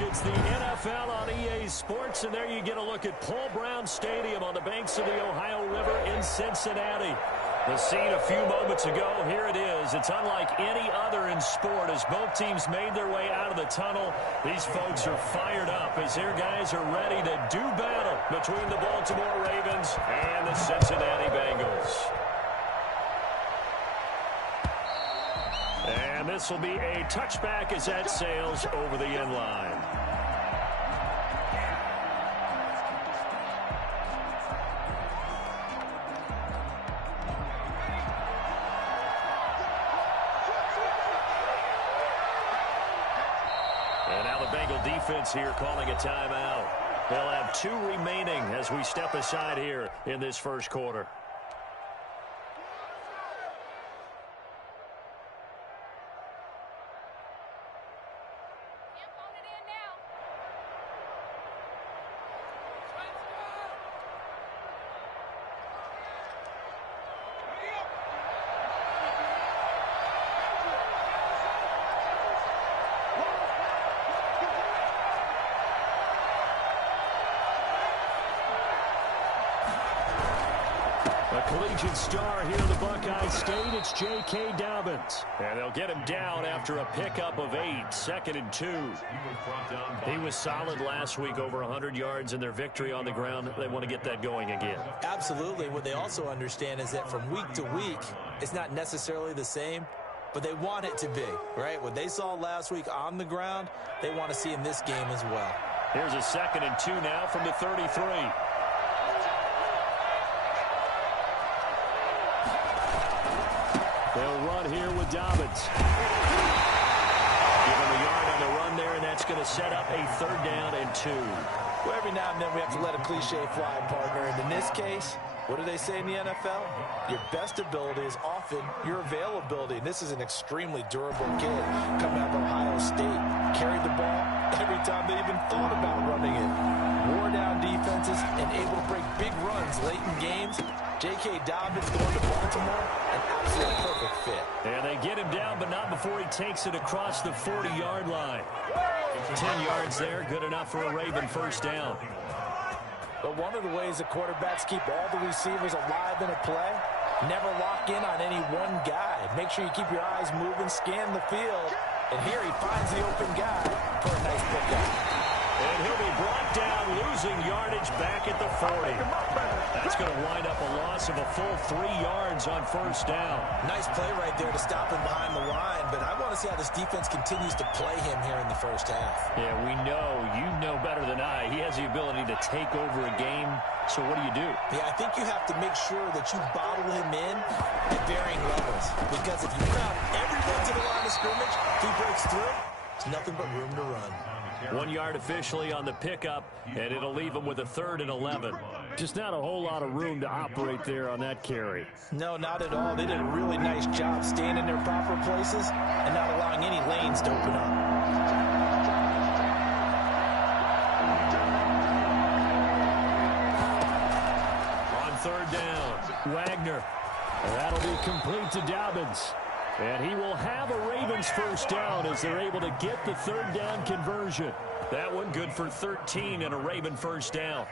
It's the NFL on EA Sports, and there you get a look at Paul Brown Stadium on the banks of the Ohio River in Cincinnati. The scene a few moments ago, here it is. It's unlike any other in sport as both teams made their way out of the tunnel. These folks are fired up as their guys are ready to do battle between the Baltimore Ravens and the Cincinnati Bengals. And this will be a touchback as that sails over the end line. And now the Bengal defense here calling a timeout. They'll have 2 remaining as we step aside here in this first quarter. A collegiate star here in the Buckeye State, it's J.K. Dobbins. And they'll get him down after a pickup of 8, 2nd and 2. He was solid last week, over 100 yards in their victory on the ground. They want to get that going again. Absolutely. What they also understand is that from week to week, it's not necessarily the same, but they want it to be, right? What they saw last week on the ground, they want to see in this game as well. Here's a 2nd and 2 now from the 33. They'll run here with Dobbins. Give him a yard on the run there, and that's going to set up a 3rd down and 2. Well, every now and then we have to let a cliche fly, partner. And in this case, what do they say in the NFL? Your best ability is often your availability. And this is an extremely durable kid coming out of Ohio State. Carried the ball every time they even thought about running it. Wore down defenses and able to break big runs late in games. J.K. Dobbins going to Baltimore, an absolute perfect fit. And they get him down, but not before he takes it across the 40-yard line. 10 yards there, good enough for a Raven 1st down. But one of the ways the quarterbacks keep all the receivers alive in a play, never lock in on any one guy. Make sure you keep your eyes moving, scan the field. And here he finds the open guy for a nice pickup. And he'll be brought down, losing yardage back at the 40. That's going to wind up a loss of a full 3 yards on 1st down. Nice play right there to stop him behind the line, but I want to see how this defense continues to play him here in the 1st half. Yeah, we know, you know better than I, he has the ability to take over a game, so what do? Yeah, I think you have to make sure that you bottle him in at varying levels, because if you crowd everyone to the line of scrimmage, if he breaks through, there's nothing but room to run. 1 yard officially on the pickup, and it'll leave him with a 3rd and 11. Just not a whole lot of room to operate there on that carry. No, not at all. They did a really nice job staying in their proper places and not allowing any lanes to open up. On 3rd down, Wagner. That'll be complete to Dobbins. And he will have a Ravens 1st down as they're able to get the 3rd down conversion. That one good for 13 and a Raven 1st down.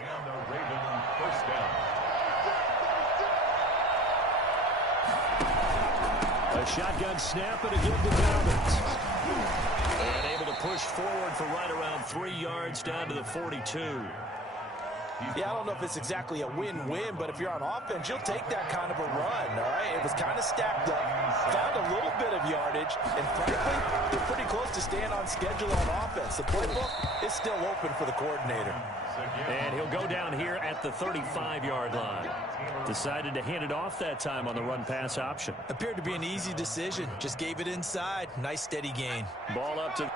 A shotgun snap and a give to Dobbins. And able to push forward for right around 3 yards down to the 42. Yeah, I don't know if it's exactly a win-win, but if you're on offense, you'll take that kind of a run, all right? It was kind of stacked up, found a little bit of yardage, and frankly, they're pretty close to staying on schedule on offense. The playbook is still open for the coordinator. And he'll go down here at the 35-yard line. Decided to hand it off that time on the run-pass option. Appeared to be an easy decision. Just gave it inside. Nice, steady gain. Ball up to...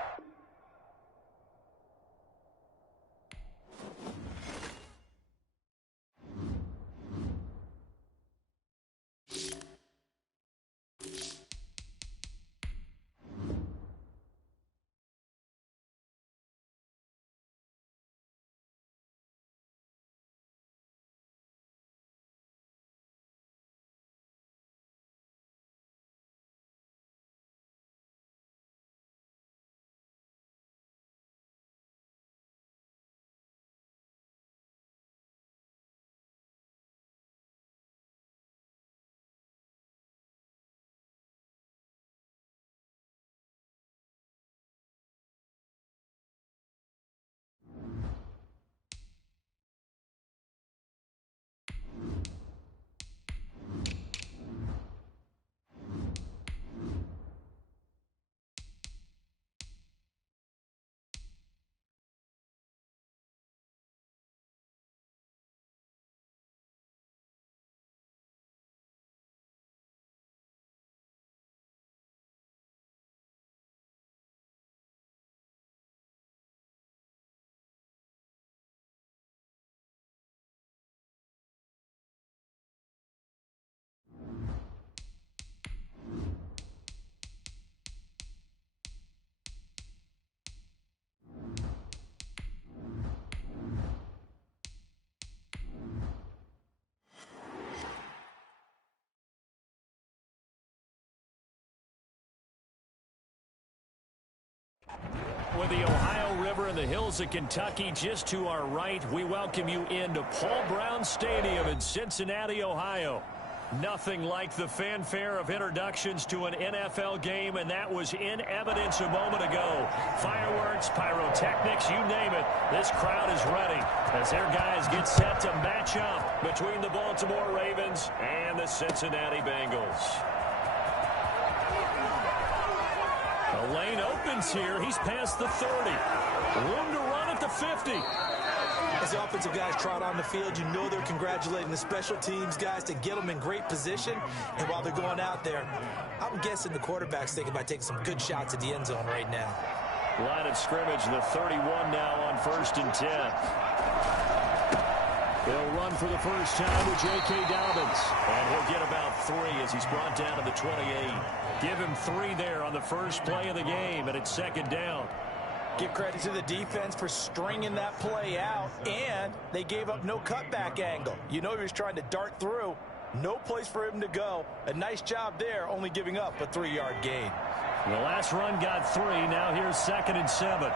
with the Ohio River and the hills of Kentucky just to our right, we welcome you into Paul Brown Stadium in Cincinnati, Ohio. Nothing like the fanfare of introductions to an NFL game, and that was in evidence a moment ago. Fireworks, pyrotechnics, you name it. This crowd is ready as their guys get set to match up between the Baltimore Ravens and the Cincinnati Bengals. The lane opens here. He's past the 30. Room to run at the 50. As the offensive guys trot on the field, you know they're congratulating the special teams guys to get them in great position. And while they're going out there, I'm guessing the quarterback's thinking about taking some good shots at the end zone right now. Line of scrimmage, the 31 now on 1st and 10. They'll run for the first time with J.K. Dobbins. And he'll get about 3 as he's brought down to the 28. Give him 3 there on the first play of the game, and it's 2nd down. Give credit to the defense for stringing that play out, and they gave up no cutback angle. You know he was trying to dart through. No place for him to go. A nice job there, only giving up a 3-yard gain. The last run got 3. Now here's 2nd and 7.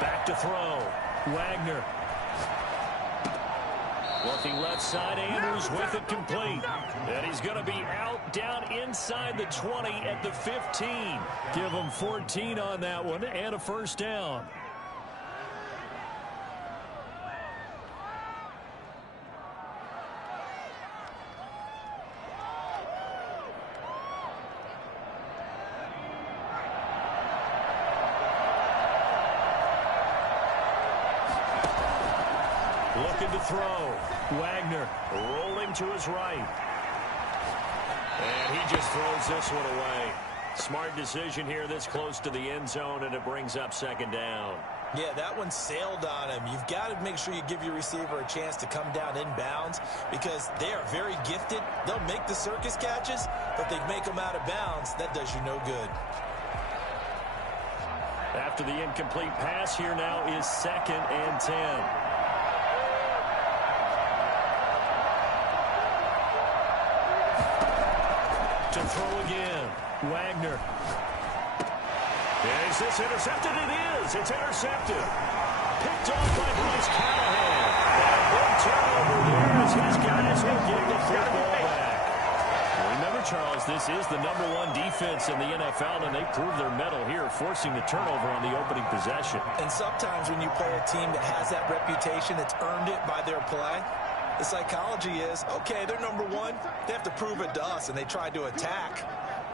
Back to throw. Wagner. Looking left side, Andrews with it complete. And he's going to be out down inside the 20 at the 15. Give him 14 on that one and a first down. Looking to throw. Wagner rolling to his right. And he just throws this one away. Smart decision here this close to the end zone, and it brings up 2nd down. Yeah, that one sailed on him. You've got to make sure you give your receiver a chance to come down inbounds because they are very gifted. They'll make the circus catches, but they make them out of bounds. That does you no good. After the incomplete pass, here now is 2nd and 10. To throw again. Wagner. Is this intercepted? It is. It's intercepted. Picked off by Bryce Callahan. And a big turnover there as his guys will get the football back. Remember, Charles, this is the #1 defense in the NFL, and they proved their mettle here, forcing the turnover on the opening possession. And sometimes when you play a team that has that reputation, that's earned it by their play, the psychology is, okay, they're #1. They have to prove it to us, and they tried to attack.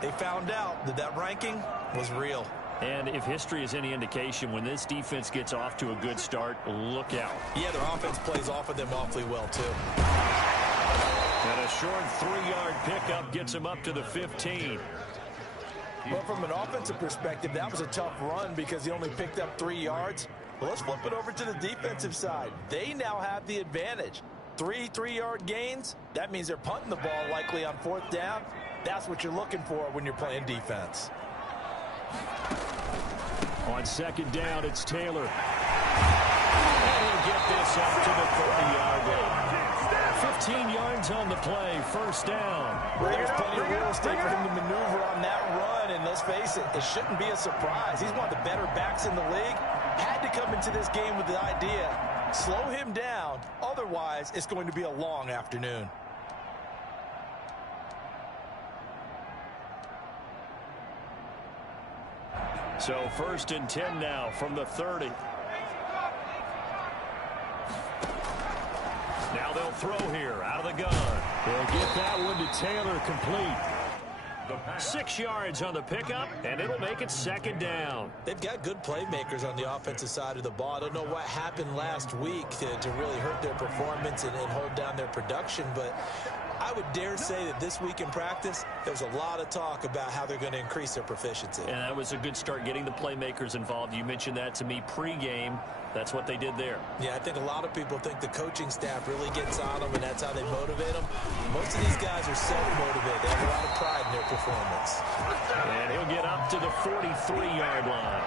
They found out that that ranking was real. And if history is any indication, when this defense gets off to a good start, look out. Yeah, their offense plays off of them awfully well, too. And a short 3-yard pickup gets him up to the 15. Well, from an offensive perspective, that was a tough run because he only picked up 3 yards. Well, let's flip it over to the defensive side. They now have the advantage. 3 3-yard gains, that means they're punting the ball likely on 4th down. That's what you're looking for when you're playing defense. On 2nd down, it's Taylor. And he'll get this up to the 30-yard line. 15 yards on the play, 1st down. Well, there's plenty of real estate for him to maneuver on that run, and let's face it, it shouldn't be a surprise. He's one of the better backs in the league. Had to come into this game with the idea, slow him down, otherwise it's going to be a long afternoon. So 1st and 10 now from the 30. Now they'll throw here out of the gun. They'll get that one to Taylor complete. 6 yards on the pickup, and it'll make it 2nd down. They've got good playmakers on the offensive side of the ball. I don't know what happened last week to really hurt their performance and hold down their production, but I would dare say that this week in practice, there's a lot of talk about how they're going to increase their proficiency. And that was a good start, getting the playmakers involved. You mentioned that to me pregame. That's what they did there. Yeah, I think a lot of people think the coaching staff really gets on them, and that's how they motivate them. Most of these guys are self-motivated. They have a lot of pride in their performance. And he'll get up to the 43-yard line.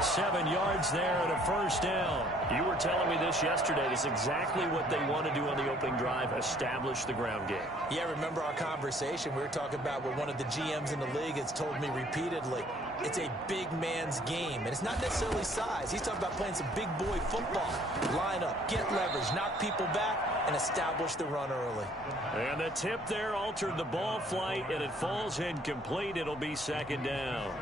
7 yards there and a first down. You were telling me this yesterday. This is exactly what they want to do on the opening drive, establish the ground game. Yeah, remember our conversation? We were talking about what one of the GMs in the league has told me repeatedly. It's a big man's game, and it's not necessarily size. He's talking about playing some big boy football. Line up, get leverage, knock people back, and establish the run early. And the tip there altered the ball flight, and it falls incomplete. It'll be second down.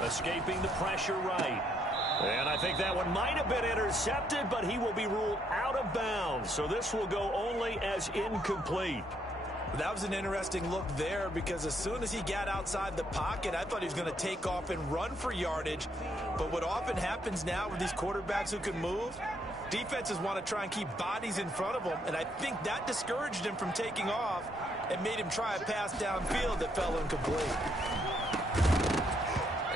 Escaping the pressure right. And I think that one might have been intercepted, but he will be ruled out of bounds. So this will go only as incomplete. That was an interesting look there because as soon as he got outside the pocket, I thought he was going to take off and run for yardage. But what often happens now with these quarterbacks who can move, defenses want to try and keep bodies in front of them. And I think that discouraged him from taking off and made him try a pass downfield that fell incomplete.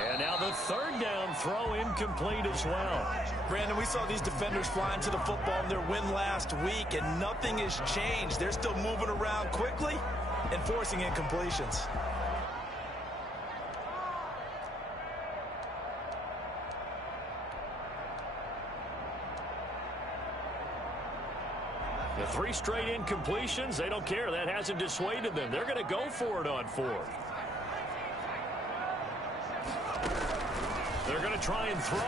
And now the third down throw incomplete as well. Brandon, we saw these defenders flying to the football in their win last week, and nothing has changed. They're still moving around quickly and forcing incompletions. The 3 straight incompletions, they don't care. That hasn't dissuaded them. They're going to go for it on 4th. They're going to try and throw.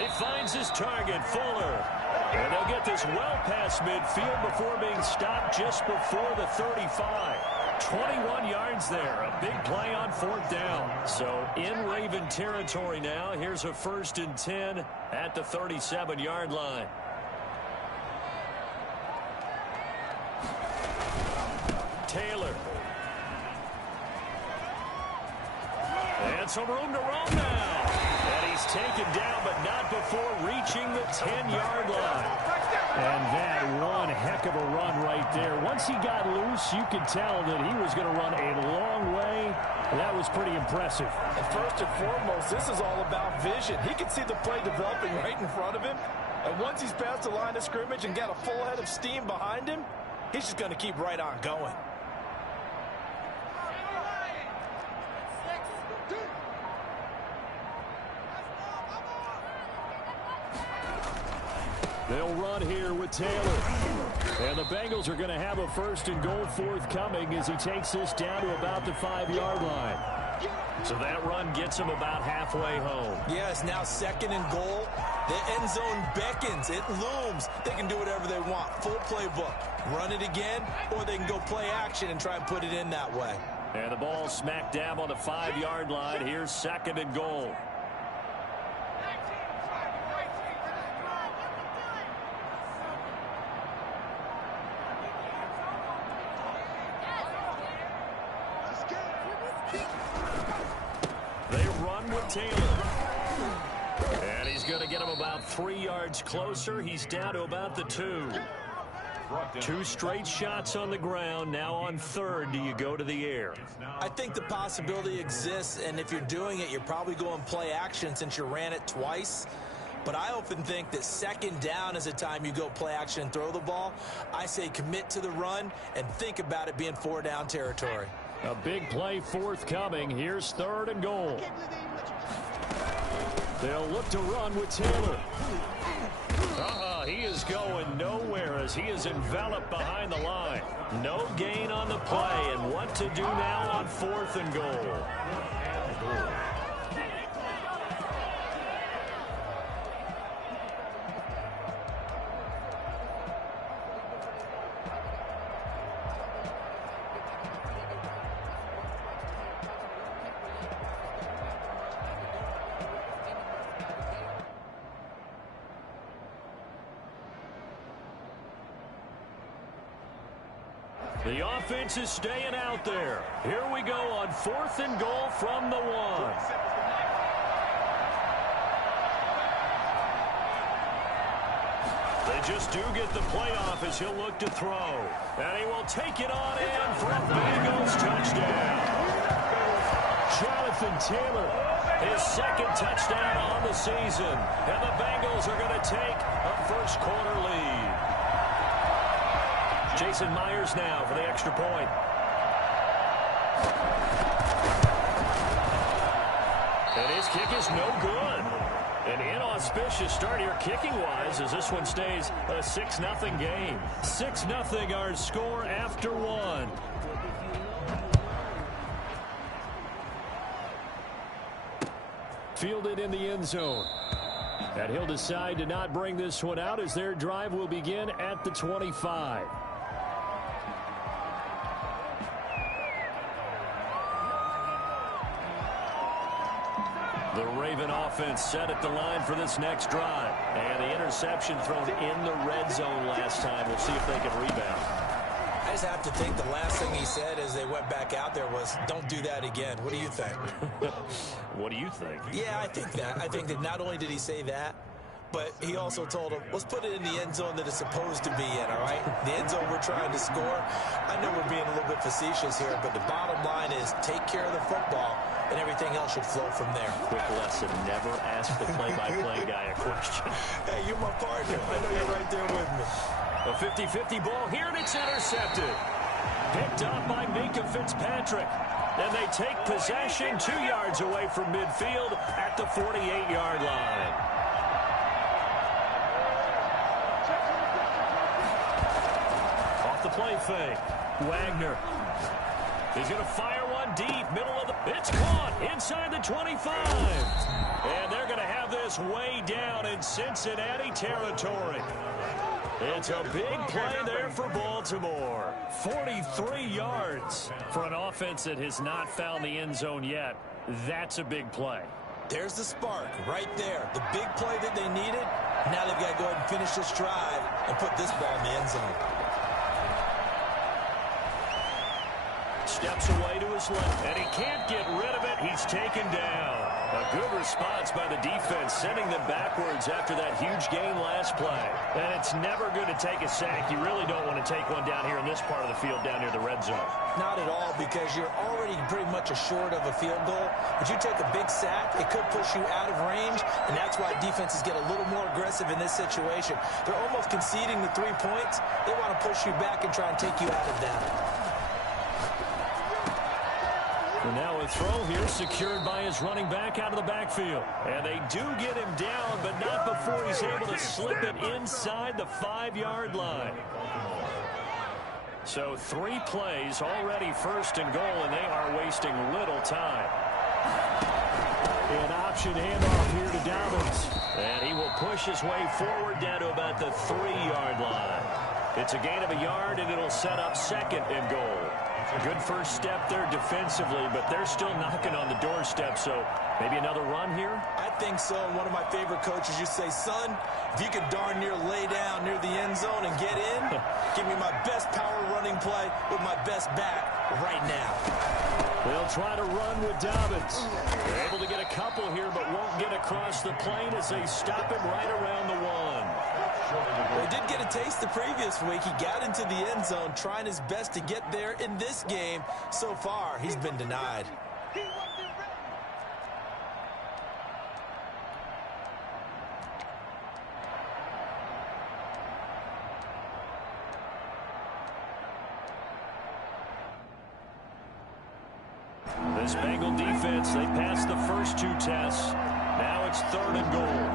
He finds his target, Fuller. And they'll get this well past midfield before being stopped just before the 35. 21 yards there. A big play on 4th down. So in Raven territory now. Here's a 1st and 10 at the 37-yard line. Taylor. And some room to roam now. And he's taken down, but not before reaching the 10-yard line. And that one heck of a run right there. Once he got loose, you could tell that he was going to run a long way. That was pretty impressive. And first and foremost, this is all about vision. He can see the play developing right in front of him. And once he's past the line of scrimmage and got a full head of steam behind him, he's just going to keep right on going. They'll run here with Taylor. And the Bengals are going to have a 1st and goal forthcoming as he takes this down to about the 5-yard line. So that run gets him about halfway home. Yes, now 2nd and goal. The end zone beckons. It looms. They can do whatever they want. Full playbook. Run it again, or they can go play action and try and put it in that way. And the ball smack dab on the 5-yard line. Here's 2nd and goal. They run with Taylor. And he's going to get him about 3 yards closer. He's down to about the 2. 2 straight shots on the ground. Now on 3rd, do you go to the air? I think the possibility exists, and if you're doing it, you're probably going play action since you ran it twice. But I often think that 2nd down is a time you go play action and throw the ball. I say commit to the run and think about it being 4-down territory. A big play forthcoming. Here's 3rd and goal. They'll look to run with Taylor. He is going nowhere as he is enveloped behind the line. No gain on the play, and what to do now on 4th and goal. The offense is staying out there. Here we go on 4th and goal from the 1. They just do get the playoff as he'll look to throw. And he will take it on in for a Bengals touchdown. Jonathan Taylor, his second touchdown on the season. And the Bengals are going to take a first quarter lead. Jason Myers now for the extra point. And his kick is no good. An inauspicious start here kicking-wise as this one stays a 6-0 game. 6-0 our score after one. Fielded in the end zone. And he'll decide to not bring this one out as their drive will begin at the 25. The Raven offense set at the line for this next drive. And the interception thrown in the red zone last time. We'll see if they can rebound. I just have to think the last thing he said as they went back out there was, don't do that again. What do you think? What do you think? Yeah, I think that. I think that not only did he say that, but he also told him, let's put it in the end zone that it's supposed to be in, all right? The end zone we're trying to score. I know we're being a little bit facetious here, but the bottom line is take care of the football, and everything else should flow from there. Quick lesson, never ask the play-by-play guy a question. Hey, you're my partner. I know you're right there with me. A 50-50 ball here, and it's intercepted. Picked up by Minka Fitzpatrick. And they take possession 2 yards away from midfield at the 48-yard line. Off the play fake. Wagner. He's going to fire one deep, middle of the... It's caught inside the 25. And they're going to have this way down in Cincinnati territory. It's a big play there for Baltimore. 43 yards for an offense that has not found the end zone yet. That's a big play. There's the spark right there. The big play that they needed. Now they've got to go ahead and finish this drive and put this ball in the end zone. Steps away to his left, and he can't get rid of it. He's taken down. A good response by the defense, sending them backwards after that huge gain last play. And it's never good to take a sack. You really don't want to take one down here in this part of the field, down near the red zone. Not at all, because you're already pretty much assured of a field goal. But you take a big sack, it could push you out of range, and that's why defenses get a little more aggressive in this situation. They're almost conceding the 3 points. They want to push you back and try and take you out of that. And now a throw here secured by his running back out of the backfield. And they do get him down, but not before he's able to slip it inside the 5-yard line. So 3 plays already first and goal, and they are wasting little time. An option handoff here to Dobbins. And he will push his way forward down to about the 3-yard line. It's a gain of a yard, and it'll set up second and goal. Good first step there defensively, but they're still knocking on the doorstep, so maybe another run here? I think so. One of my favorite coaches used to say, son, if you could darn near lay down near the end zone and get in, give me my best power running play with my best back right now. They'll try to run with Dobbins. They're able to get a couple here, but won't get across the plane as they stop him right around the 1. Well, he did get a taste the previous week. He got into the end zone trying his best to get there in this game. So far, he's been denied. This Bengal defense, they passed the first 2 tests. Now it's 3rd and goal.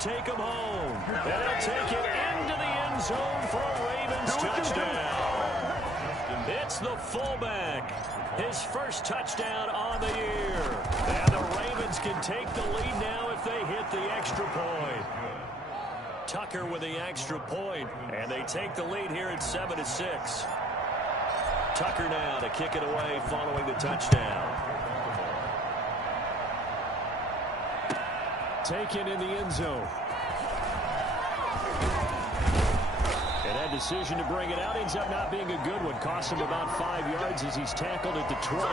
Take him home. And they'll take it into the end zone for a Ravens touchdown. It's the fullback. His first touchdown on the year. And the Ravens can take the lead now if they hit the extra point. Tucker with the extra point, and they take the lead here at 7-6. Tucker now to kick it away following the touchdown. Taken in the end zone. And that decision to bring it out ends up not being a good one. Cost him about 5 yards as he's tackled at the 20.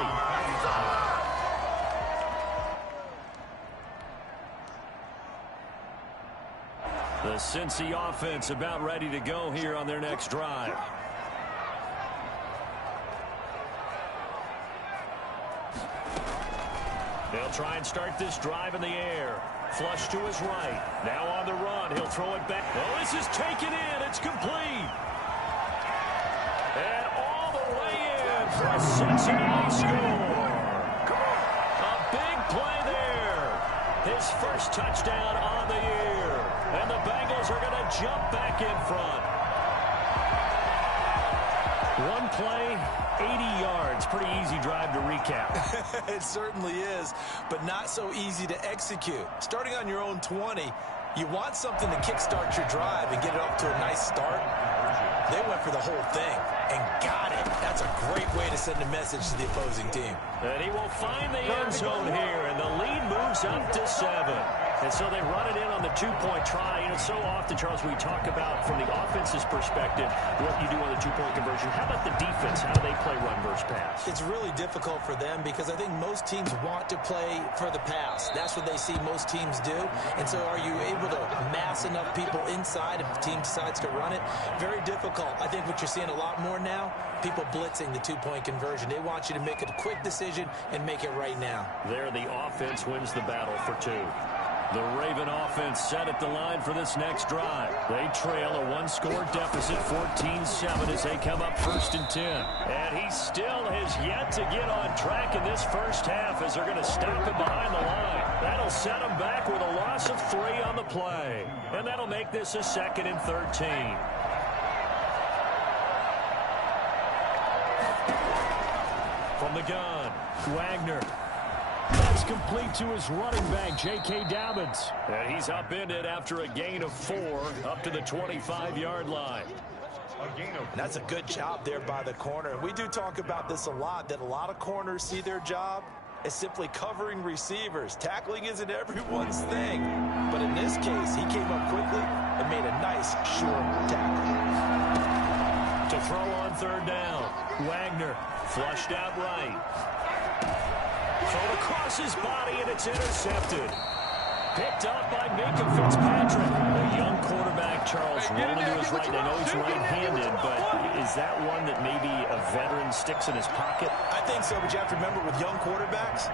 Cincy offense about ready to go here on their next drive. They'll try and start this drive in the air. Flush to his right. Now on the run. He'll throw it back. Oh, this is taken in. It's complete. And all the way in for a Cincinnati score. A big play there. His first touchdown on the year. And the Bengals are going to jump back in front. One play, 80 yards. Pretty easy drive to recap. It certainly is, but not so easy to execute. Starting on your own 20, you want something to kickstart your drive and get it off to a nice start. They went for the whole thing and got it. That's a great way to send a message to the opposing team. And he will find the end zone here, and the lead moves up to 7. And so they run it in on the two-point try. You know, so often, Charles, we talk about from the offense's perspective what you do on the two-point conversion. How about the defense? How do they play run versus pass? It's really difficult for them because I think most teams want to play for the pass. That's what they see most teams do. And so are you able to mass enough people inside if the team decides to run it? Very difficult. I think what you're seeing a lot more now, people blitzing the two-point conversion. They want you to make a quick decision and make it right now. There, the offense wins the battle for 2. The Raven offense set at the line for this next drive. They trail a one-score deficit, 14-7, as they come up 1st and 10. And he still has yet to get on track in this first half as they're going to stop him behind the line. That'll set him back with a loss of 3 on the play. And that'll make this a 2nd and 13. From the gun, Wagner. That's complete to his running back, J.K. Dobbins. And he's upended after a gain of 4 up to the 25-yard line. And that's a good job there by the corner. We do talk about this a lot, that a lot of corners see their job as simply covering receivers. Tackling isn't everyone's thing. But in this case, he came up quickly and made a nice, short tackle. To throw on 3rd down, Wagner flushed out right. Thrown across his body, and it's intercepted. Picked up by Minka Fitzpatrick. A young quarterback, Charles, rolling to his right. I know he's right-handed, but is that one that maybe a veteran sticks in his pocket? I think so, but you have to remember with young quarterbacks,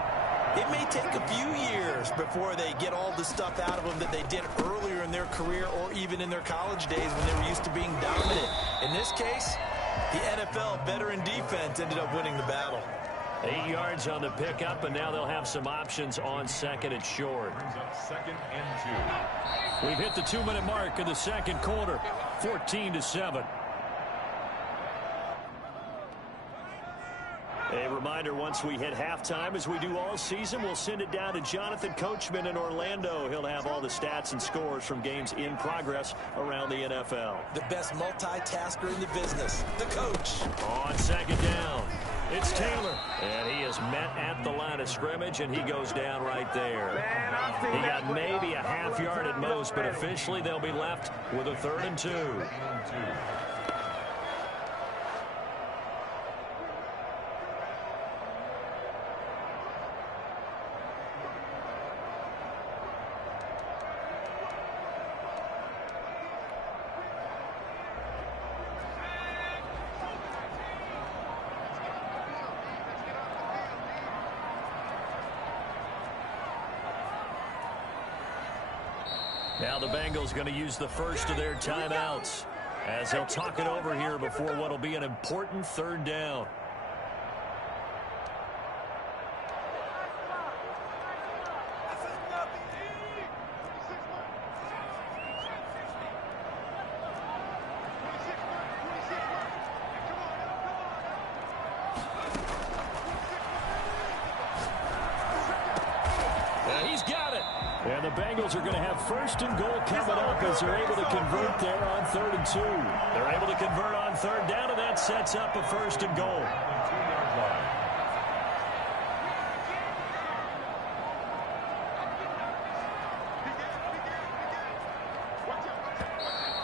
it may take a few years before they get all the stuff out of them that they did earlier in their career or even in their college days when they were used to being dominant. In this case, the NFL veteran defense ended up winning the battle. 8 yards on the pickup, and now they'll have some options on 2nd and short. 2nd and 2. We've hit the 2-minute mark in the second quarter, 14-7. A reminder, once we hit halftime, as we do all season, we'll send it down to Jonathan Coachman in Orlando. He'll have all the stats and scores from games in progress around the NFL. The best multitasker in the business, the coach. On 2nd down, it's Taylor. And he is met at the line of scrimmage, and he goes down right there. He got maybe a half yard at most, but officially they'll be left with a 3rd and 2. Now the Bengals going to use the first of their timeouts as they'll talk it over here before what will be an important 3rd down. He's got it. And the Bengals are going to have 1st and goal coming up as they're able to convert there on 3rd and 2. They're able to convert on 3rd down, and that sets up a 1st and goal.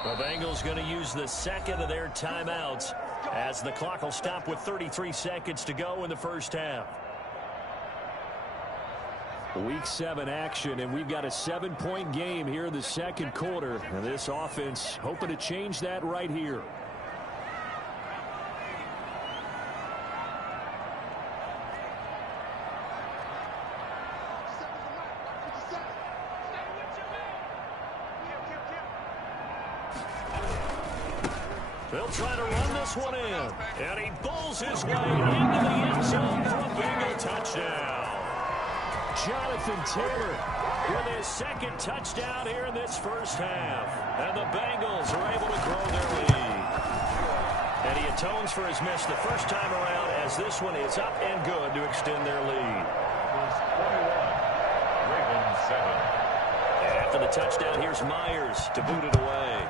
The Bengals going to use the 2nd of their timeouts as the clock will stop with 33 seconds to go in the first half. Week 7 action, and we've got a 7-point game here in the second quarter. And this offense hoping to change that right here. They'll try to run this one in. And he bowls his way into the end zone for a Bengal touchdown. Jonathan Taylor with his second touchdown here in this first half. And the Bengals are able to grow their lead. And he atones for his miss the first time around, as this one is up and good to extend their lead. Ravens 7. After the touchdown, here's Myers to boot it away.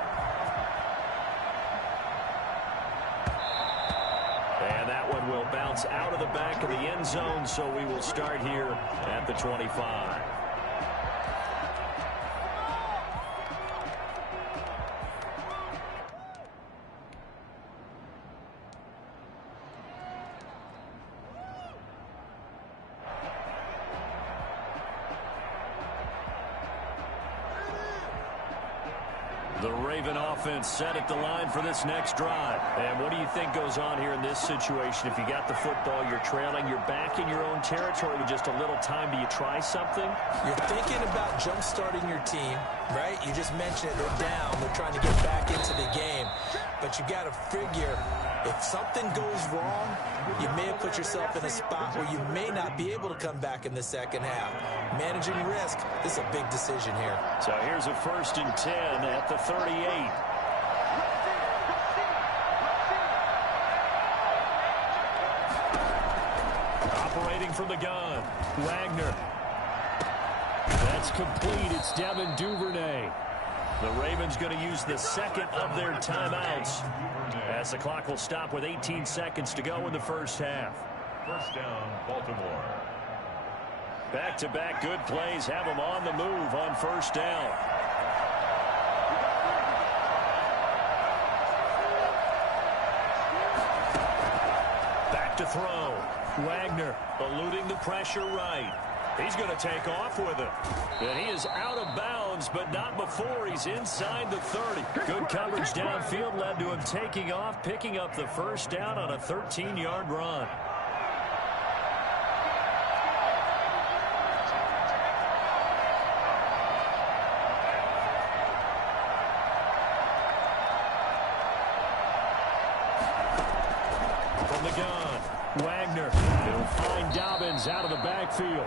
And that one will bounce out of the back of the end zone, so we will start here at the 25. The Raven offense set at the line for this next drive. And what do you think goes on here in this situation? If you got the football, you're trailing, you're back in your own territory with just a little time. Do you try something? You're thinking about jump-starting your team, right? You just mentioned it. They're down. They're trying to get back into the game. But you got to figure, if something goes wrong, you may have put yourself in a spot where you may not be able to come back in the second half. Managing risk, this is a big decision here. So here's a 1st and 10 at the 38. Operating from the gun, Wagner. That's complete. It's Devin Duvernay. The Ravens going to use the second of their timeouts, as the clock will stop with 18 seconds to go in the first half. First down, Baltimore. Back-to-back good plays have them on the move on first down. Back to throw. Wagner eluding the pressure right. He's going to take off with it. And he is out of bounds, but not before he's inside the 30. Good coverage downfield led to him taking off, picking up the first down on a 13-yard run. From the gun, Wagner. He'll find Dobbins out of the backfield.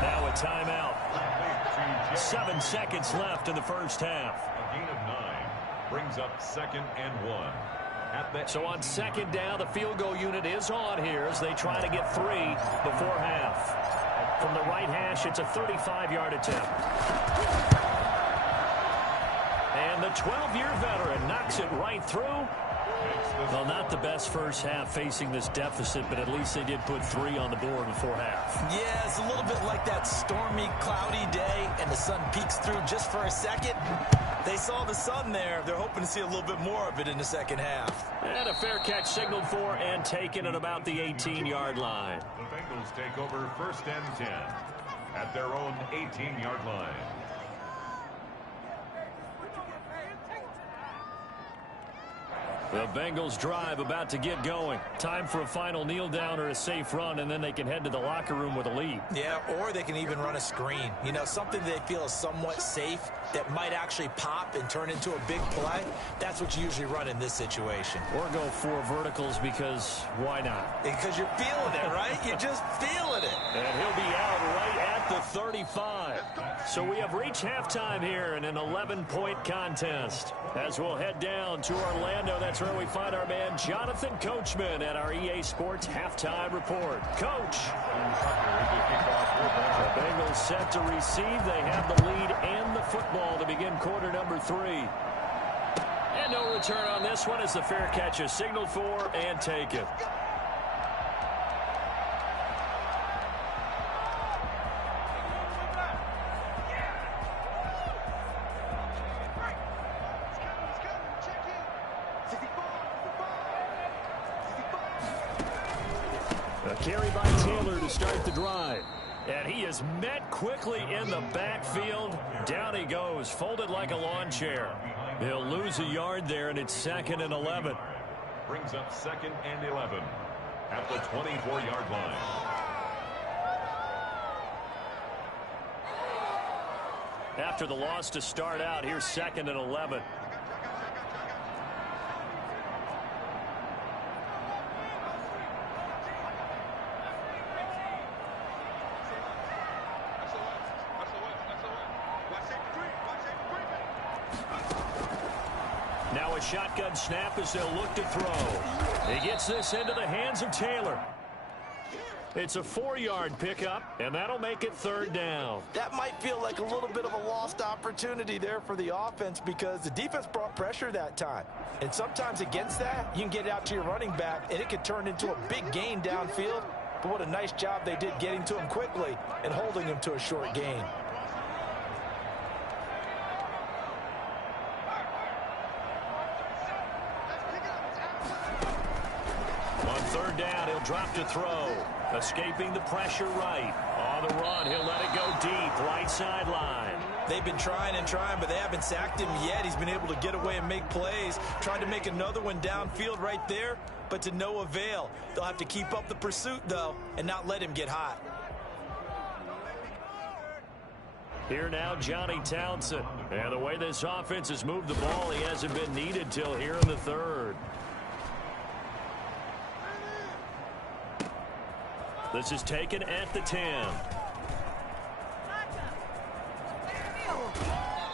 Now a timeout. 7 seconds left in the first half. A gain of 9 brings up 2nd and 1. So on second down, the field goal unit is on here as they try to get 3 before half. From the right hash, it's a 35-yard attempt. And the 12-year veteran knocks it right through. Well, not the best first half facing this deficit, but at least they did put 3 on the board before half. Yeah, it's a little bit like that stormy, cloudy day, and the sun peeks through just for a second. They saw the sun there. They're hoping to see a little bit more of it in the second half. And a fair catch signaled for and taken at about the 18-yard line. The Bengals take over 1st and 10 at their own 18-yard line. The Bengals drive about to get going. Time for a final kneel down or a safe run, and then they can head to the locker room with a lead. Yeah, or they can even run a screen. You know, something they feel is somewhat safe that might actually pop and turn into a big play. That's what you usually run in this situation. Or go 4 verticals, because why not? Because you're feeling it, right? You're just feeling it. And he'll be out right at the 35. So we have reached halftime here in an 11-point contest. As we'll head down to Orlando, that's where we find our man Jonathan Coachman at our EA Sports Halftime Report. Coach. The Bengals set to receive. They have the lead and the football to begin quarter number 3. And no return on this one as the fair catch is signaled for and taken. A carry by Taylor to start the drive. And he is met quickly in the backfield. Down he goes, folded like a lawn chair. He'll lose a yard there, and it's 2nd and 11. Brings up 2nd and 11 at the 24-yard line. After the loss to start out, here's 2nd and 11. Now a shotgun snap as they'll look to throw. He gets this into the hands of Taylor. It's a 4-yard pickup, and that'll make it 3rd down. That might feel like a little bit of a lost opportunity there for the offense because the defense brought pressure that time. And sometimes against that, you can get it out to your running back, and it could turn into a big gain downfield. But what a nice job they did getting to him quickly and holding him to a short gain. On 3rd down, he'll drop to throw. Escaping the pressure right. On the run, he'll let it go deep. Right sideline. They've been trying and trying, but they haven't sacked him yet. He's been able to get away and make plays. Tried to make another one downfield right there, but to no avail. They'll have to keep up the pursuit, though, and not let him get hot. Here now, Johnny Townsend. And the way this offense has moved the ball, he hasn't been needed till here in the 3rd. This is taken at the 10.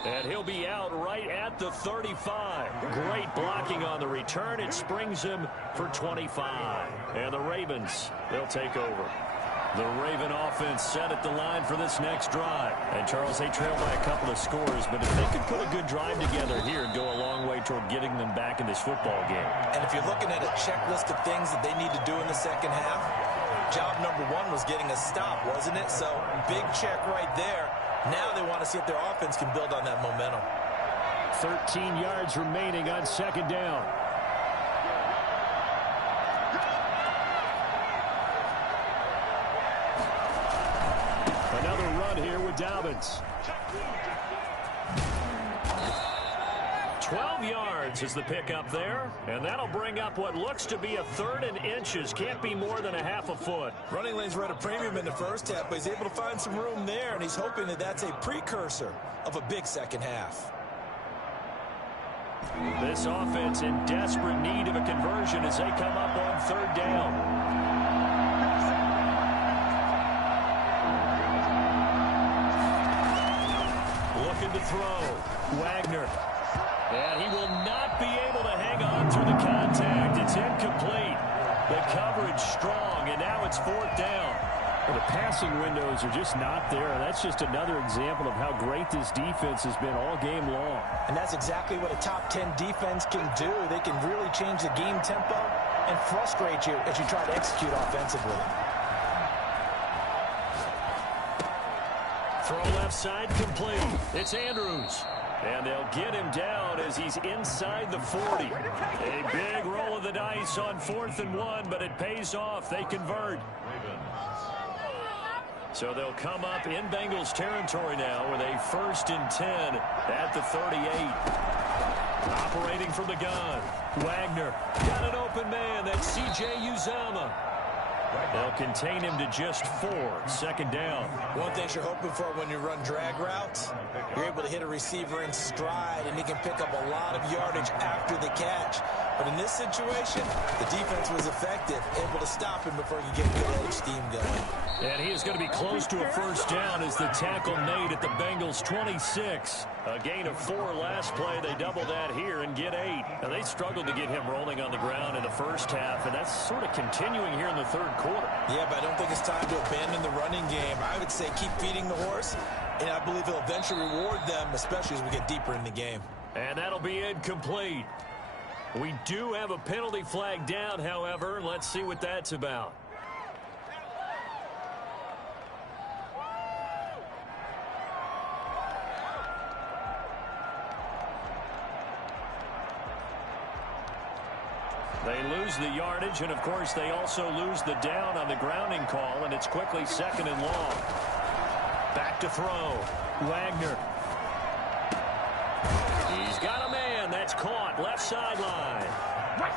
And he'll be out right at the 35. Great blocking on the return. It springs him for 25. And the Ravens, they'll take over. The Raven offense set at the line for this next drive. And, Charles, they trail by a couple of scores, but if they could put a good drive together here and go a long way toward getting them back in this football game. And if you're looking at a checklist of things that they need to do in the second half, job number 1 was getting a stop, wasn't it? So, big check right there. Now they want to see if their offense can build on that momentum. 13 yards remaining on 2nd down. Another run here with Dobbins. 12 yards is the pickup there, and that'll bring up what looks to be a 3rd and inches. Can't be more than a half a foot. Running lanes were at a premium in the first half, but he's able to find some room there, and he's hoping that that's a precursor of a big second half. This offense in desperate need of a conversion as they come up on 3rd down. Looking to throw. Wagner. And he will not be able to hang on through the contact. It's incomplete. The coverage strong, and now it's 4th down. Well, the passing windows are just not there. That's just another example of how great this defense has been all game long. And that's exactly what a top 10 defense can do. They can really change the game tempo and frustrate you as you try to execute offensively. Throw left side complete. It's Andrews. And they'll get him down as he's inside the 40. A big roll of the dice on 4th and 1, but it pays off. They convert. So they'll come up in Bengals territory now with a 1st and 10 at the 38. Operating from the gun. Wagner got an open man. That's C.J. Uzama. They'll contain him to just 4. 2nd down. One thing you're hoping for when you run drag routes, you're able to hit a receiver in stride, and he can pick up a lot of yardage after the catch. But in this situation, the defense was effective, able to stop him before he could get good edge steam going. And he is going to be close to a 1st down as the tackle made at the Bengals 26. A gain of 4 last play. They double that here and get 8. Now, they struggled to get him rolling on the ground in the first half, and that's sort of continuing here in the 3rd quarter. Yeah, but I don't think it's time to abandon the running game. I would say keep feeding the horse, and I believe he'll eventually reward them, especially as we get deeper in the game. And that'll be incomplete. We do have a penalty flag down, however. Let's see what that's about. They lose the yardage, and, of course, they also lose the down on the grounding call, and it's quickly 2nd and long. Back to throw. Wagner. He's got a man. That's caught. Left sideline.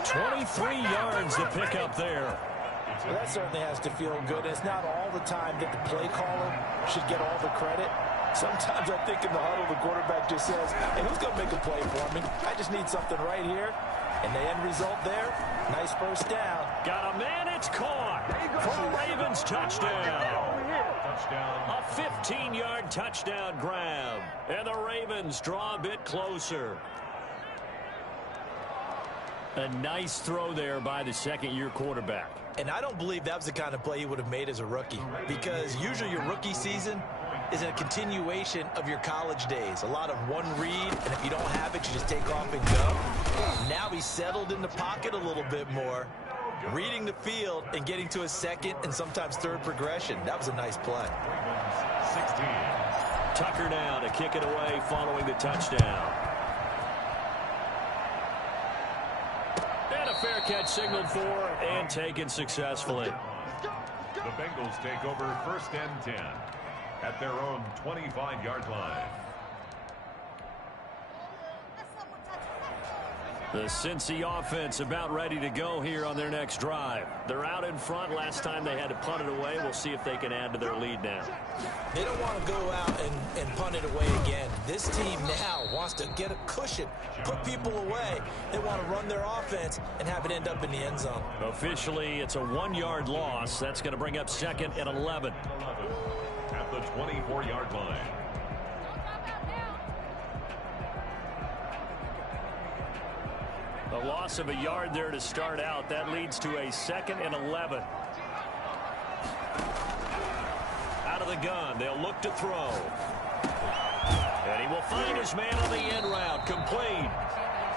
23 yards to pick up there. Well, that certainly has to feel good. It's not all the time that the play caller should get all the credit. Sometimes I think in the huddle, the quarterback just says, hey, who's going to make a play for me? I just need something right here. And the end result there, nice first down. Got a man, it's caught for a Ravens touchdown. A 15-yard touchdown grab. And the Ravens draw a bit closer. A nice throw there by the second-year quarterback. And I don't believe that was the kind of play he would have made as a rookie, because usually your rookie season is a continuation of your college days. A lot of one read, and if you don't have it, you just take off and go. Now he's settled in the pocket a little bit more, reading the field and getting to a second and sometimes third progression. That was a nice play. 16. Tucker now to kick it away following the touchdown. And a fair catch signaled for and taken successfully. The Bengals take over 1st and 10 at their own 25-yard line. The Cincy offense about ready to go here on their next drive. They're out in front. Last time they had to punt it away. We'll see if they can add to their lead now. They don't want to go out and punt it away again. This team now wants to get a cushion, put people away. They want to run their offense and have it end up in the end zone. Officially, it's a 1-yard loss. That's going to bring up 2nd and 11. At the 24-yard line. A loss of a yard there to start out. That leads to a 2nd and 11. Out of the gun. They'll look to throw. And he will find his man on the end route. Complete.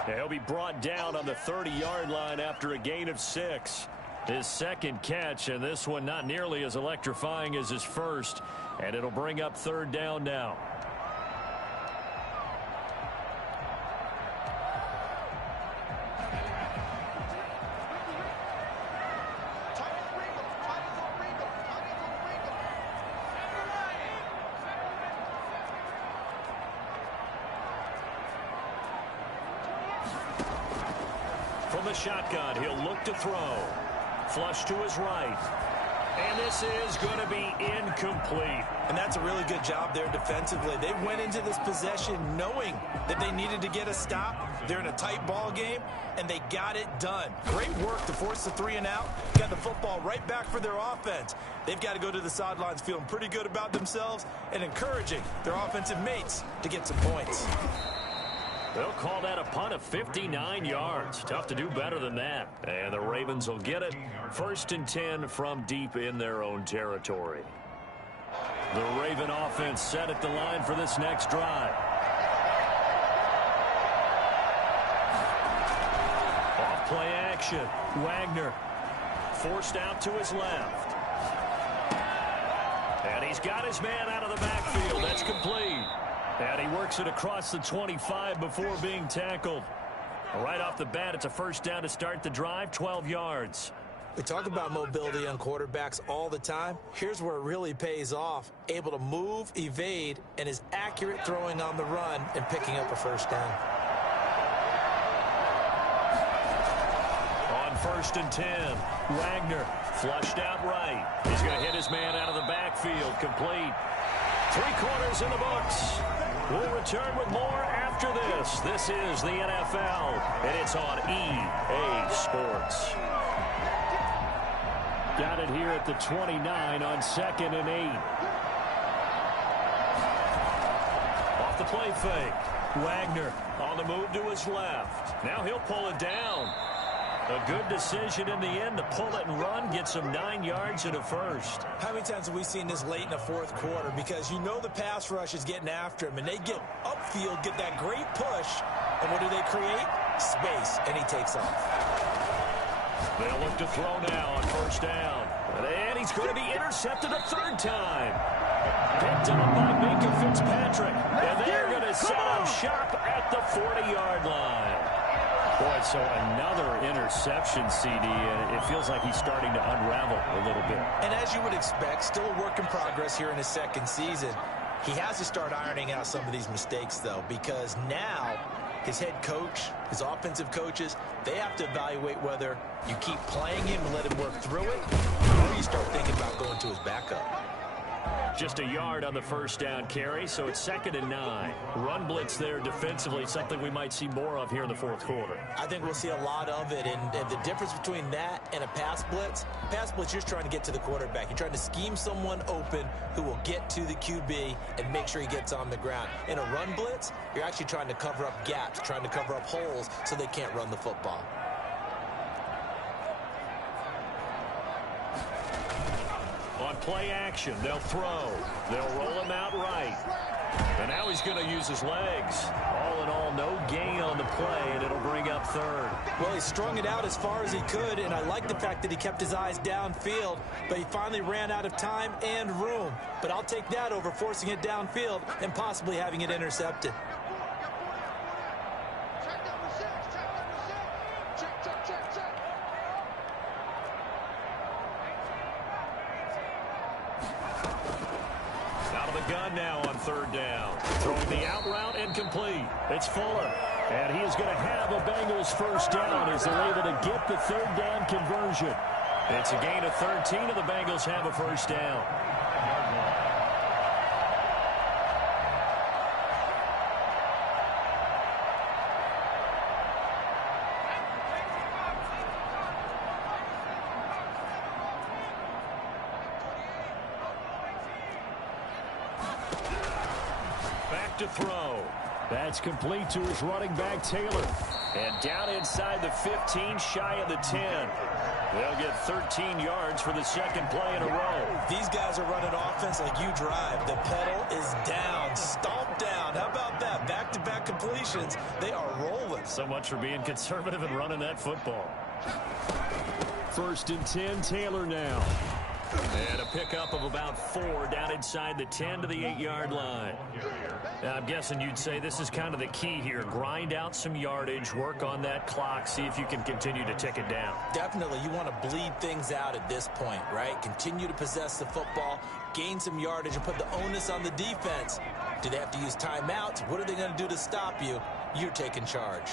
And he'll be brought down on the 30-yard line after a gain of 6. His second catch, and this one not nearly as electrifying as his first. And it'll bring up 3rd down now. From the shotgun, he'll look to throw. Flush to his right. And this is going to be incomplete. And that's a really good job there defensively. They went into this possession knowing that they needed to get a stop. They're in a tight ball game, and they got it done. Great work to force the 3 and out. Got the football right back for their offense. They've got to go to the sidelines feeling pretty good about themselves and encouraging their offensive mates to get some points. They'll call that a punt of 59 yards. Tough to do better than that. And the Ravens will get it. 1st and 10 from deep in their own territory. The Raven offense set at the line for this next drive. Off play action. Wagner forced out to his left. And he's got his man out of the backfield. That's complete. And he works it across the 25 before being tackled. Right off the bat, it's a 1st down to start the drive, 12 yards. We talk about mobility on quarterbacks all the time. Here's where it really pays off. Able to move, evade, and is accurate throwing on the run and picking up a 1st down. On 1st and 10, Wagner flushed out right. He's going to hit his man out of the backfield, complete. 3 quarters in the books. We'll return with more after this. This is the NFL, and it's on EA Sports. Got it here at the 29 on 2nd and 8. Off the play fake. Wagner on the move to his left. Now he'll pull it down. A good decision in the end to pull it and run, get some 9 yards and a 1st. How many times have we seen this late in the 4th quarter? Because you know the pass rush is getting after him, and they get upfield, get that great push, and what do they create? Space, and he takes off. They'll look to throw now on 1st down. And he's going to be intercepted a 3rd time. Picked up by Minka Fitzpatrick. And they're going to set up shop at the 40-yard line. Boy, so another interception, CD, and it feels like he's starting to unravel a little bit. And as you would expect, still a work in progress here in his second season. He has to start ironing out some of these mistakes, though, because now his head coach, his offensive coaches, they have to evaluate whether you keep playing him and let him work through it, or you start thinking about going to his backup. Just a yard on the first down carry, so it's 2nd and 9. Run blitz there defensively, something we might see more of here in the fourth quarter. I think we'll see a lot of it, and the difference between that and a pass blitz, you're just trying to get to the quarterback. You're trying to scheme someone open who will get to the QB and make sure he gets on the ground. In a run blitz, you're actually trying to cover up gaps, trying to cover up holes so they can't run the football. On play action, they'll throw. They'll roll him out right. And now he's going to use his legs. All in all, no gain on the play, and it'll bring up 3rd. Well, he strung it out as far as he could, and I like the fact that he kept his eyes downfield, but he finally ran out of time and room. But I'll take that over forcing it downfield and possibly having it intercepted. Gun now on 3rd down. Throwing the out route and complete. It's Fuller. And he is going to have a Bengals first down as they're able to get the 3rd down conversion. It's a gain of 13, and the Bengals have a first down. To throw. That's complete to his running back, Taylor. And down inside the 15, shy of the 10. They'll get 13 yards for the second play in a row. These guys are running offense like you drive. The pedal is down, stomped down. How about that? Back-to-back completions. They are rolling. So much for being conservative and running that football. 1st and 10, Taylor now. And a pickup of about 4 down inside the 10 to the 8-yard line. Now, I'm guessing you'd say this is kind of the key here. Grind out some yardage, work on that clock, see if you can continue to tick it down. Definitely. You want to bleed things out at this point, right? Continue to possess the football, gain some yardage, and put the onus on the defense. Do they have to use timeouts? What are they going to do to stop you? You're taking charge.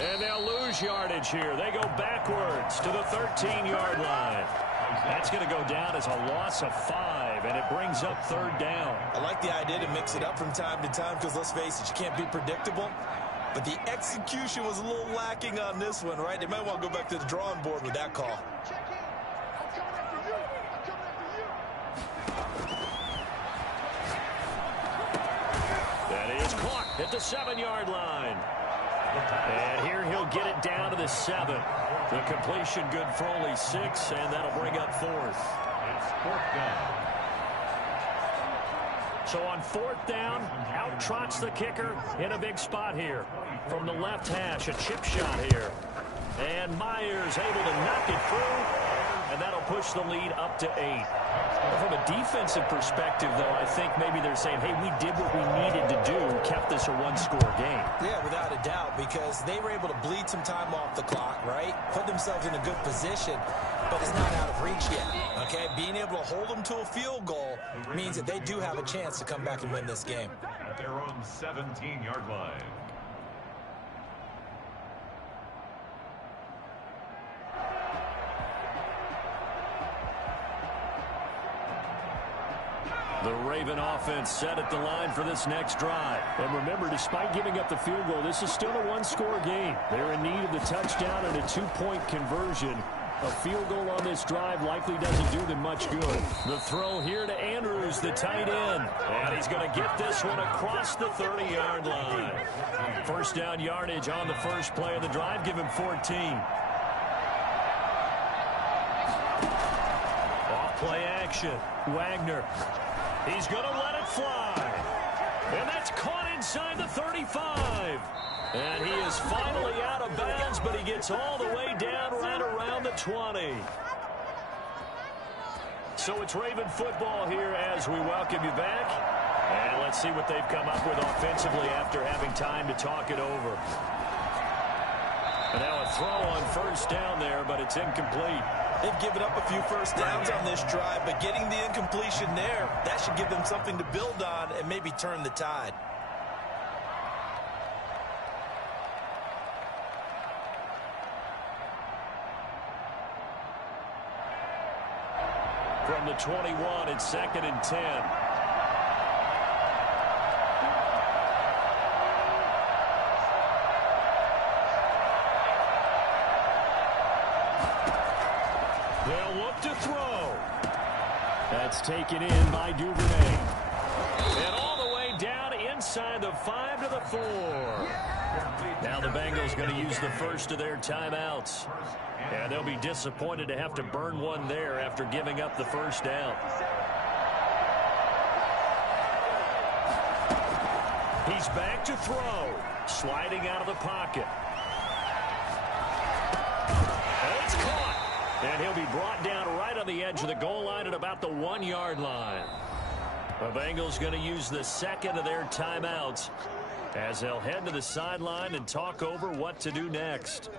And they'll lose yardage here. They go backwards to the 13-yard line. That's going to go down as a loss of 5, and it brings up 3rd down. I like the idea to mix it up from time to time because, let's face it, you can't be predictable. But the execution was a little lacking on this one, right? They might want to go back to the drawing board with that call. That is caught at the 7-yard line. And here he'll get it down to the 7. The completion good for only 6, and that'll bring up 4th. It's 4th down. So on 4th down, out trots the kicker in a big spot here. From the left hash, a chip shot here. And Myers able to knock it through, and that'll push the lead up to 8. From a defensive perspective, though, I think maybe they're saying, hey, we did what we needed to do, kept this a one-score game. Yeah, without a doubt, because they were able to bleed some time off the clock, right? Put themselves in a good position, but it's not out of reach yet, okay? Being able to hold them to a field goal means that they do have a chance to come back and win this game. At their own 17-yard line. The Raven offense set at the line for this next drive. And remember, despite giving up the field goal, this is still a one-score game. They're in need of the touchdown and a two-point conversion. A field goal on this drive likely doesn't do them much good. The throw here to Andrews, the tight end. And he's going to get this one across the 30-yard line. First down yardage on the first play of the drive. Give him 14. Off play action. Wagner. He's going to let it fly. And that's caught inside the 35. And he is finally out of bounds, but he gets all the way down right around the 20. So it's Raven football here as we welcome you back. And let's see what they've come up with offensively after having time to talk it over. And now a throw on first down there, but it's incomplete. They've given up a few first downs on this drive, but getting the incompletion there, that should give them something to build on and maybe turn the tide. From the 21, it's 2nd and 10. They'll look to throw. That's taken in by Duvernay. And all the way down inside the 5 to the 4. Now the Bengals going to use the first of their timeouts. And they'll be disappointed to have to burn one there after giving up the first down. He's back to throw. Sliding out of the pocket. And it's caught. And he'll be brought down right on the edge of the goal line at about the 1-yard line. The Bengals going to use the second of their timeouts as they'll head to the sideline and talk over what to do next.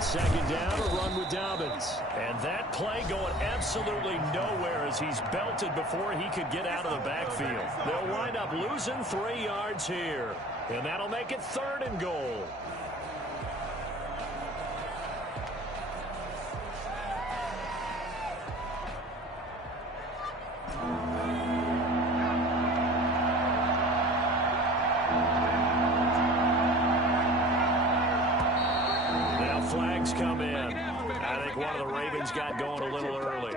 Second down, a run with Dobbins. And that play going absolutely nowhere as he's belted before he could get out of the backfield. They'll wind up losing 3 yards here. And that'll make it 3rd and goal. Come in. I think one of the Ravens got going a little early. A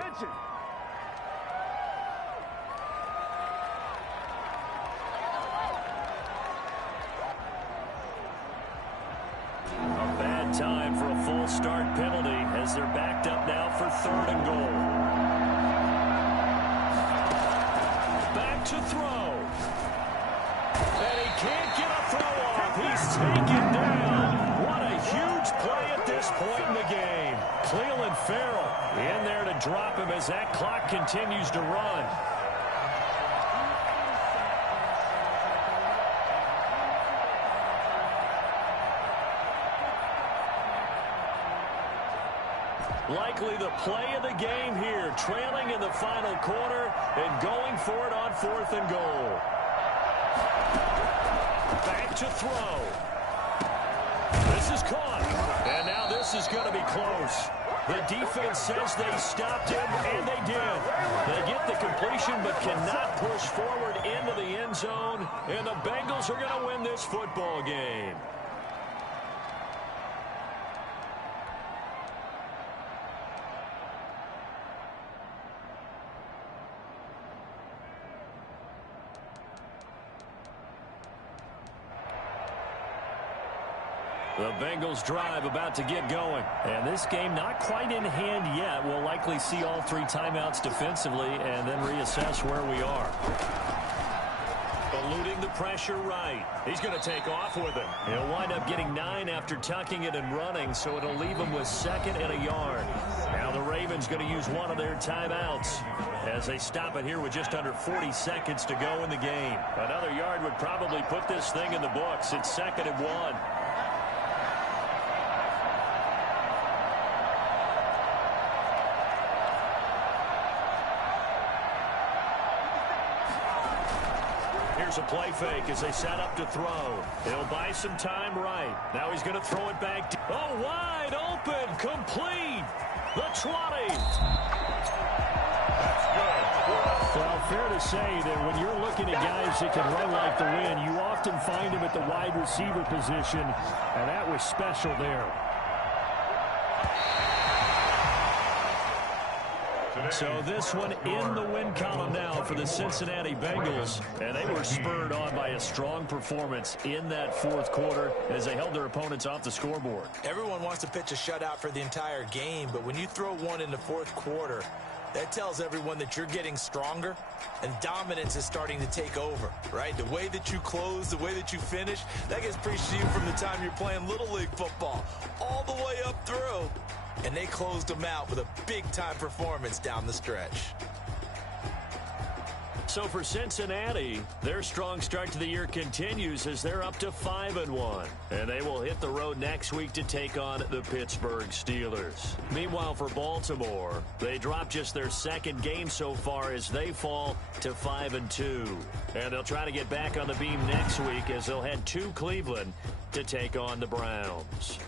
bad time for a full start penalty as they're backed up now for 3rd and goal. Back to throw. And he can't get a throw off. He's taken down. What a huge play at this point in the game. Cleveland Farrell in there to drop him as that clock continues to run. Likely the play of the game here, trailing in the final quarter and going for it on 4th and goal. Back to throw. This is caught. And now this is going to be close. The defense says they stopped him, and they did. They get the completion but cannot push forward into the end zone, and the Bengals are going to win this football game. The Bengals drive about to get going. And this game not quite in hand yet. We'll likely see all 3 timeouts defensively and then reassess where we are. Eluding the pressure right. He's going to take off with it. He'll wind up getting 9 after tucking it and running, so it'll leave him with 2nd and a yard. Now the Ravens going to use one of their timeouts as they stop it here with just under 40 seconds to go in the game. Another yard would probably put this thing in the books. It's 2nd and 1. Here's a play fake as they set up to throw. They'll buy some time right. Now he's going to throw it back. Oh, wide open, complete. The 20. That's good. Well, fair to say that when you're looking at guys that can run like the wind, you often find them at the wide receiver position, and that was special there. So this one in the win column now for the Cincinnati Bengals. And they were spurred on by a strong performance in that 4th quarter as they held their opponents off the scoreboard. Everyone wants to pitch a shutout for the entire game, but when you throw one in the 4th quarter, That tells everyone that you're getting stronger and dominance is starting to take over, right? The way that you close, the way that you finish, that gets preached to you from the time you're playing Little League football all the way up through. And they closed them out with a big-time performance down the stretch. So for Cincinnati, their strong start to the year continues as they're up to 5-1. And they will hit the road next week to take on the Pittsburgh Steelers. Meanwhile, for Baltimore, they dropped just their second game so far as they fall to 5-2. And they'll try to get back on the beam next week as they'll head to Cleveland to take on the Browns.